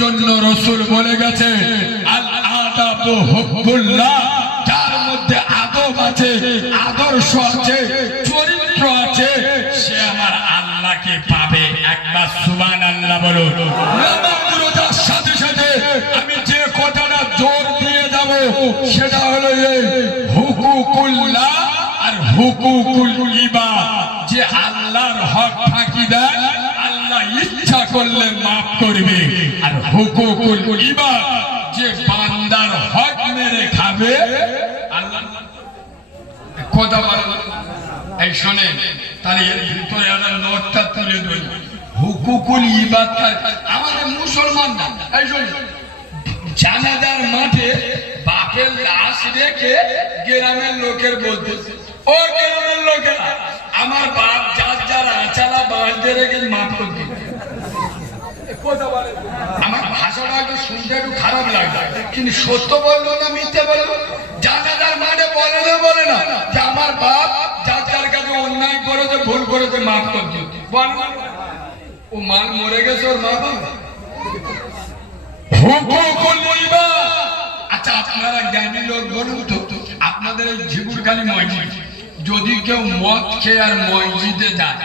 জন্য রাসূল বলে গেছে আল আদাবু হুব্বুল্লাহ, যার মধ্যে আদব আছে, আদর্শ আছে, চরিত্র আছে, সে আমার আল্লাহকে পাবে। একবার সুবহানাল্লাহ বলুন। নামাজ রোজার সাথে সাথে আমি যে কথাটা জোর দিয়ে যাব সেটা হলো এই হুকুকুল্লাহ আর হুকুকুল ইবাদ। যে আল্লাহর হক ফাঁকি দেয় আল্লাহ ইচ্ছা করলে মাফ করবে, আর হুকুকুল ইবাদ যে বান্দার হক মেরে খাবে আল্লাহ কথা বলে। এই শোনেন, তাহলে এর ভিতরে একটা নোটটা তুলে দেই। হুকুকুল ইবাদ আমাদের মুসলমান না। এই শোনেন, জানাজার মাঠে বাপের লাশ রেখে গ্রামের লোকের বলতেছে, ও গ্রামের লোকেরা, আমার বাপ যার যার আচারা বাঁধতে রেখে মাফ করতে। আমার ভাষাটা একটু শুনতে একটু খারাপ লাগবে, কিন্তু সত্য বললো না মিথ্যে বললো? জানাজার মাঠে বলে না যে আমার বাপ যার যার কাছে অন্যায় করেছে, ভুল করেছে, মাফ করতে। ও মান মরে গেছে, ওর মা বাবা। আচ্ছা, আপনারা জ্ঞানী লোক বলুন তো, আপনাদের এই ঝিগুরখালি মসজিদ যদি কেউ মদ খেয়ে আর মসজিদে যায়,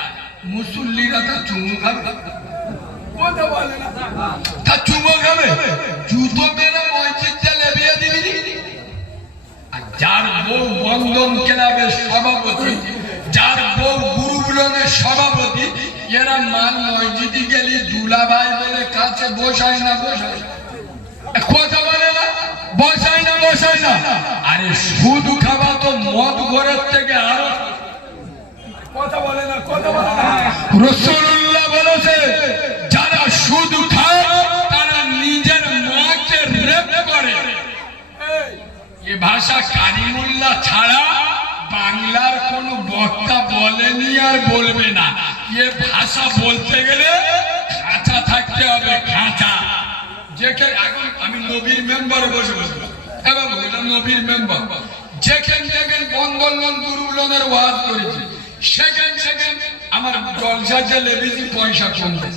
মুসল্লিরা তা চুমু খাবে? তা চুমু খাবে? জুতো মেরে মসজিদে লেবিয়ে দিবি। আর যার বউ বন্ধন ক্লাবের সভাপতি, যার বউ গুরুগুলোনের সভাপতি, এরা মান মসজিদে গেলে দুলাভাই বলে কাছে বসায় না, বসায় কথা বলে না, বসায় না, বসায় না। আরে সুদ খাওয়া তো মদ ঘরের থেকে আরো কথা বলে না, কথা বলে না। রাসূলুল্লাহ বলেছে, যারা সুদ খায় তারা নিজের মাকে রেপ করে। এ ভাষা কারিমুল্লাহ ছাড়া বাংলার কোন বক্তা বলেনি আর বলবে না। এ ভাষা বলতে গেলে খাঁচা থাকতে হবে, খাঁচা। যেখানে এখন আমি নবীর মেম্বারে বসে বসবো, এবার নবীর মেম্বার যেখানে যেখানে বন্ধন লোন গুরুগুলোনের ওয়াজ করেছি, সেখানে সেখানে আমার জলসা যে লেবেছি পয়সা কমবে।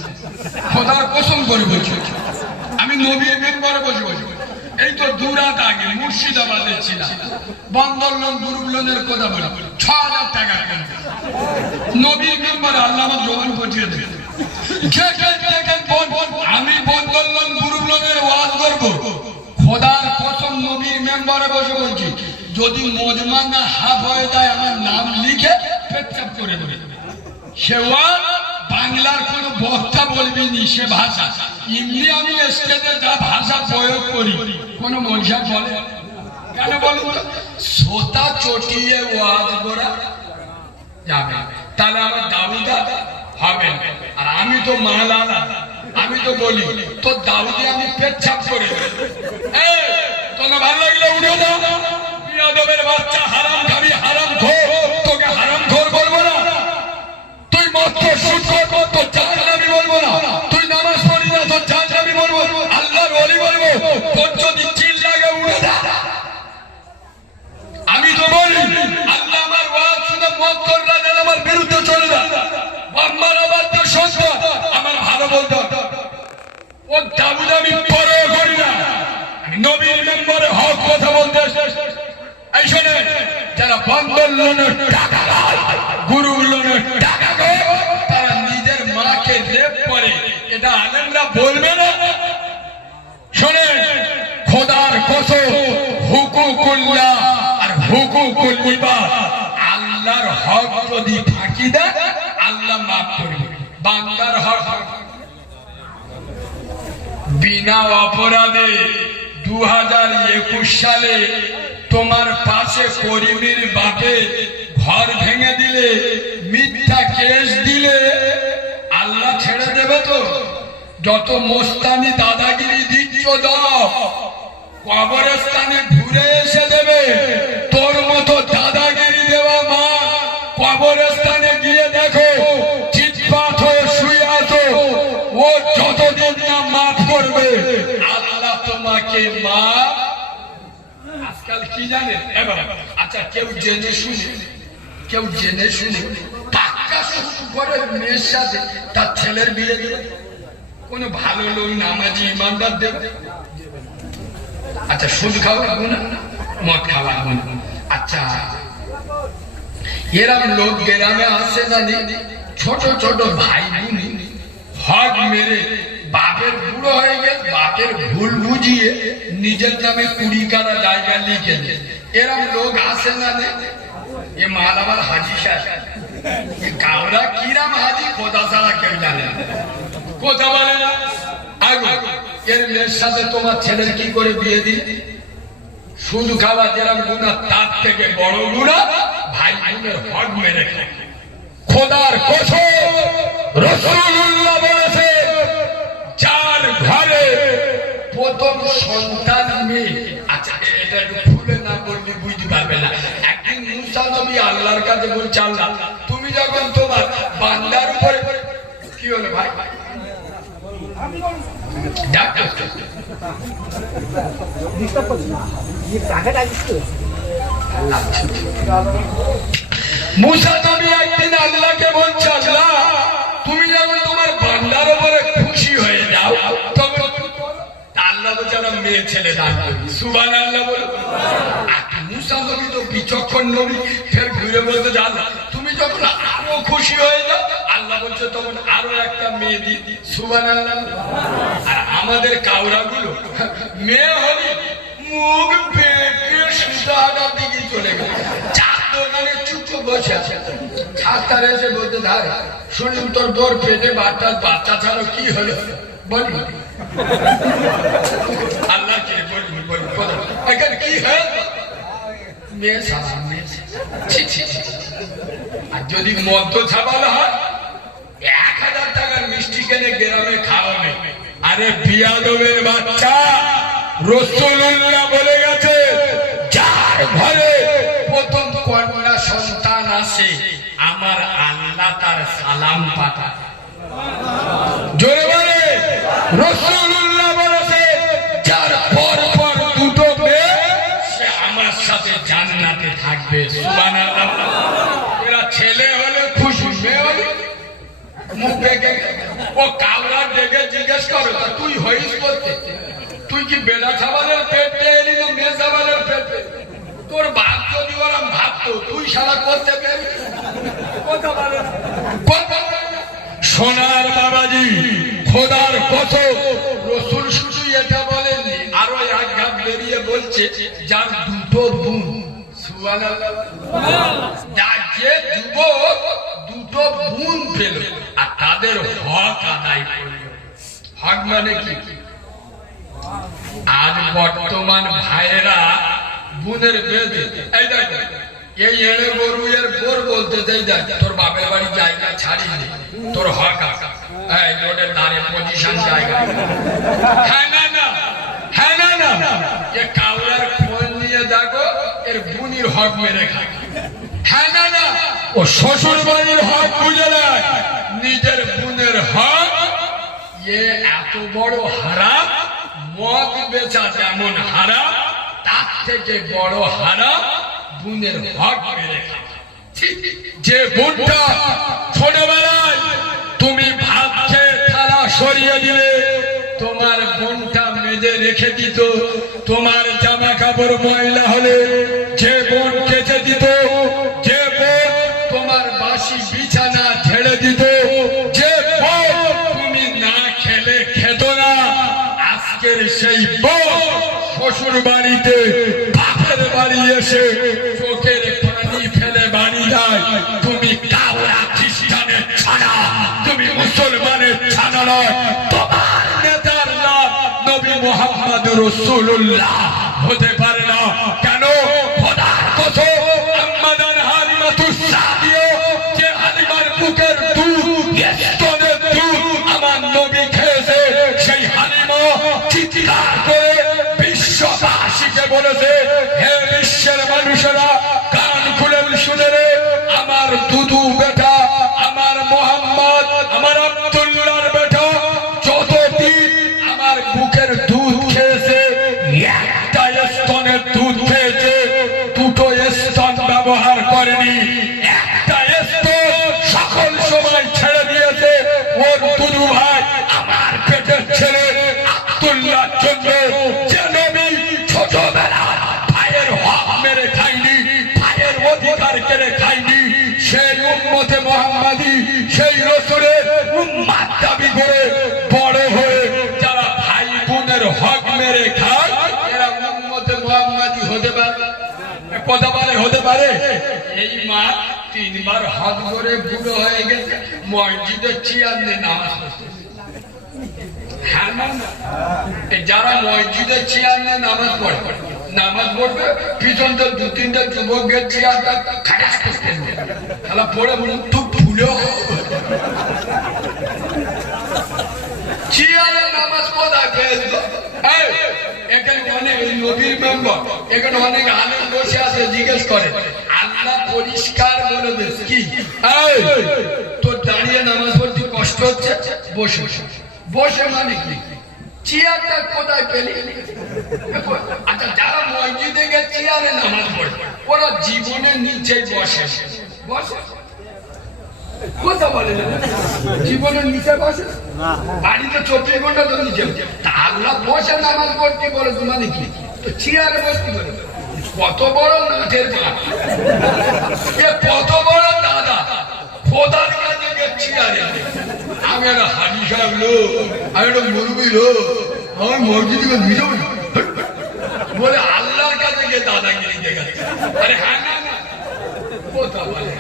খোদার কসম করে বলছি, আমি নবীর মেম্বারে বসে বসবো। এই তো দুরাত আগে মুর্শিদাবাদে ছিলাম, বন্ধন লোন গুরুগুলোনের কথা বলে ৬,০০০ টাকা কমবে। নবীর মেম্বারে আল্লাহ আমার জবান পচিয়ে দেবে। আমি বন্ধন লোন গুরুগুলোনের ওয়াজ করবো, খোদার কসম নবীর মেম্বারে বসে বলছি, যদি মজমান না হাফ হয়ে যায় আমার নাম লিখে পেটচাপ করে দেবে। সে বাংলার কোন বক্তা বলবি নি, সে ভাষা। এমনি আমি স্টেজে যা ভাষা প্রয়োগ করি কোন মহিষা বলে কেন বলুন? সোতা চটিয়ে ওয়াজ করা যাবে, তাহলে আমার দাউদা হবে। আর আমি তো মালানা, আমি তো বলি তো দাউদে আমি পেটচাপ করে তোমার ভালো লাগলে উঠে দাও। বিয়াদবের বাচ্চা, হারাম খাবি, হারাম খোর, তোকে হারাম খোর বলবো না। তুই মদ খোর, সুদ খোর, তোর জাহান্নামী বলবো না। তুই নামাজ পড়ি না, তোর জাহান্নামী বলবো। আল্লাহর ওলি বলবো। তোর যদি চিল লাগে উঠে দা। আমি তো বলি আল্লাহ আমার ওয়াজ শুনে মদ খোররা যেন আমার বিরুদ্ধে চলে যায়। আমার আবাদ্য সন্তান আমার ভালো বলতে, ও দাউদ আমি পরে করি না। নবীর মেম্বারে হক কথা বলতে। এই শোনে, যারা বন্ধন লোনের টাকা গুরু লোনের টাকা তারা নিজের মাকে রেপ করে, এটা আলেমরা বলবে না? শোনে, খোদার কসম, হুকুকুল্লাহ আর হুকুকুল ইবাদ, আল্লাহর হক যদি ফাঁকি দেয় আল্লাহ মাফ করবে। বান্দার হক বিনা অপরাধে 2021 সালে তোমার পাশে করিমের বাপে ঘর ভেঙে দিলে, মিথ্যা কেস দিলে, আল্লাহ ছেড়ে দেবে তো? যত মোস্তানি দাদাগিরি দিচ্ছ দাও, কবরস্থানে ঘুরে এসে দেবে। তোর মতো দাদাগিরি দেওয়া মা কবরস্থানে গিয়ে দেখো চিৎপাত হয়ে শুয়ে আছো, ও যতদিন না মাফ করবে আল্লাহ তোমাকে মা। আজকাল কি জানে? আচ্ছা, কেউ জেনে শুনে পাক্কা শুরু করে মেয়ের সাথে তার ছেলের বিয়ে দিল। কোন ভালো লোক নামাজি ইমানদার দেবে? আচ্ছা, সুদ খাওয়া গুনাহ, মদ খাওয়া গুনাহ। আচ্ছা, এরম লোক গ্রামে আসে না? ছোট ছোট ভাই বোন হক মেরে বাপের বুড়ো হয়ে গেছে, বাপের ভুল বুঝিয়ে নিজের নামে 20 কাঠা জায়গা লিখে দেয়। এরম লোক আসে না? এ মাল আমার হাজি সাহেব, কাউরা কিরাম হাজি খোদা ছাড়া কেউ জানে না, কথা বলে না। এর মেয়ের সাথে তোমার ছেলের কি করে বিয়ে দিই? শুধু খাওয়া যেরকম গুনাহ, তার থেকে বড় গুনাহ ভাই বোনের হক মেরে খায়। খোদার কসম, রাসূলুল্লাহ বলেছে, যার ঘরে প্রথম সন্তান মেয়ে। আচ্ছা, এটা একটু খুলে না বললে বুঝতে পারবে না। একদিন মুসা নবী আল্লাহর কাছে বলছে, আল্লাহ তুমি যখন তোমার বান্দার উপরে কি হলো ভাই, মুসা নবী একদিন আল্লাহকে বলছে, আল্লাহ তুমি যখন তোমার বান্দার উপরে খুশি হয়ে যাও, তখন আল্লাহ তো যেন মেয়ে ছেলে দান করি। সুবহানাল্লাহ বলো। মুসা নবী তো বিচক্ষণ নবী, ফের ঘুরে বলতে যান, তুমি যখন আরো খুশি হয়ে যাও, আল্লাহ বলছে তখন আরো একটা মেয়ে দিই। সুবহানাল্লাহ। আর আমাদের কাউরা গুলো মেয়ে হলে মুখ বেঁকে সুতাটার দিকে চলে গেল, চার দোকানে চুপ বসে আছে। ছাত্র এসে বলতে ধারে, শুনলাম তোর বোর পেটে বাচ্চা ছাড়ো, কি হলো বলি? আল্লাহ কে বলবি বলি, এখন কি হয়? মেয়ে সারা মেয়ে। আর যদি মদ্য ছাপানো হয়, 1000 টাকার মিষ্টি কিনে গ্রামে খাওয়াবে। আরে বিয়াদবের বাচ্চা, রাসূলুল্লাহ বলে গেছে, যার ঘরে প্রথম কন্যা সন্তান আসে, আমার আল্লাহ তার সালাম পাঠায়। জোরে বলে, রাসূলুল্লাহ বলেছে, যার পর পর দুটো মেয়ে, সে আমার সাথে জান্নাতে থাকবে। সুবহানাল্লাহ। এরা ছেলে হলে খুশি, মেয়ে হলে মুখ বেঁকে। ও কাউরা ডেকে জিজ্ঞেস করো, তুই হইস করতে? তুই কি বেলা ছাবালের পেটে এলি না মেয়ে ছাবালের পেটে? তোর বাপ যদি ওরম ভাবতো, তুই সারা করতে পারবি? সোনার বাবাজি, খোদার কসম, রাসূল শুধু এটা বলেননি, আরো এক ঘাট বেরিয়ে বলছে, যার দুটো বোন। সুবহানাল্লাহ। যার যে দুটো বোন পেল আর তাদের হক আদায় করল। হক মানে কি? আজ বর্তমান ভাইয়েরা বোনের বেঁধে, এই দেখো, এই এড়ে গরু এর বোর বলতে দেয়, দেখ তোর বাপের বাড়ি জায়গা ছাড়িনি, তোর হক আছে, এই রোডের ধারে পজিশন জায়গা। হ্যাঁ না না, হ্যাঁ না না, এ কাউরার ফোন নিয়ে দেখো, এর বুনির হক মেরে খায়। হ্যাঁ না না, ও শ্বশুর বাড়ির হক বুঝে নেয়, নিজের বোনের হক। এ এত বড় হারাম, মদ বেচা যেমন হারাম, তার থেকে বড় হারাম বোনের হক মেরে খাওয়া। যে বোনটা ছোটবেলায় তুমি ভাত খেয়ে থালা সরিয়ে দিলে, তোমার বোনটা মেজে রেখে দিত। তোমার জামা কাপড় ময়লা হলে যে বোন কেচে দিত, যে বোন তোমার বাসি বিছানা ঝেড়ে দিত, যে বোন তুমি না খেলে খেত না, আজকের সেই বোন শ্বশুর বাড়িতে বাপের বাড়ি এসে চোখের পানি ফেলে বাড়ি যায়। তুমি কাউরা খ্রিস্টানের ছানা, তুমি মুসলমানের ছানা নয়। তোমার নেতার নাম নবী মুহাম্মদ রাসূলুল্লাহ হতে পারে না। কেন? খোদার কসম, আম্মাদান হালিমাতুস সাদিয়া, যে হালিমার বুকের দুধ, স্তনের দুধ আমার নবী খেয়েছে, সেই হালিমা চিৎকার করে বিশ্ববাসীকে বলেছে, হে বিশ্বের মানুষেরা, কান খুলে শুনে রে, আমার দুদু বেটা, আমার মোহাম্মদ, আমার আব্দুল্লাহর বেটা যতদিন আমার বুকের দুধ খেয়েছে, একটা স্তনের দুধ খেয়েছে, আব্দুল্লাহর জন্য যে নবী ছোটবেলা ভাইয়ের হক মেরে খাইনি, ভাইয়ের অধিকার কেড়ে খাইনি, সেই উম্মতে মুহাম্মাদি সেই রাসূলের উম্মত দাবি করে বড় হয়ে যারা ভাই বোনের হক মেরে খায় এরা উম্মতে মুহাম্মাদি হতে পারে? কথা বলে হতে পারে? এই মা 3 বার হজ করে বুড়ো হয়ে গেছে, মসজিদের চেয়ার নিয়ে নামাজ পড়ছে। হ্যাঁ না, যারা মসজিদের চেয়ার নিয়ে নামাজ পড়ে, নামাজ পড়বে পিছন তো 2-3টা যুবকের চেয়ারটা খারাপ করতে তাহলে পড়ে মুখ ফুলে চেয়ারে নামাজ পড়া ফেলতো। এখানে অনেক নবীর মেম্বার, এখানে অনেক আলেম বসে আছে, জিজ্ঞেস করে আল্লাহ পরিষ্কার বলে দিস কি তোর দাঁড়িয়ে নামাজ পড়তে কষ্ট হচ্ছে, বসে বসে মানে কি চেয়ারটা কোথায় পেলি? আচ্ছা, যারা মসজিদে গিয়ে চেয়ারে নামাজ পড়ে ওরা জীবনের নিচে বসে বসে কথা বলে জীবনের নিচে বসে, বাড়িতে 24 ঘন্টা ধরে নিচে। আল্লাহ বসে নামাজ পড়তে বলে মানে কি তো চেয়ারে বসতে বলে? কত বড় নাটের বাপ, কত বড় দাদা, খোদার কাছে চেয়ারে। আমি একটা হাজি সাহেব লোক, আমি একটা মুরব্বী লোক, আমার মসজিদে বলে আল্লাহর কাছে গিয়ে দাদাগিরি দেখাচ্ছে। আরে হ্যাঁ না, কথা বলে।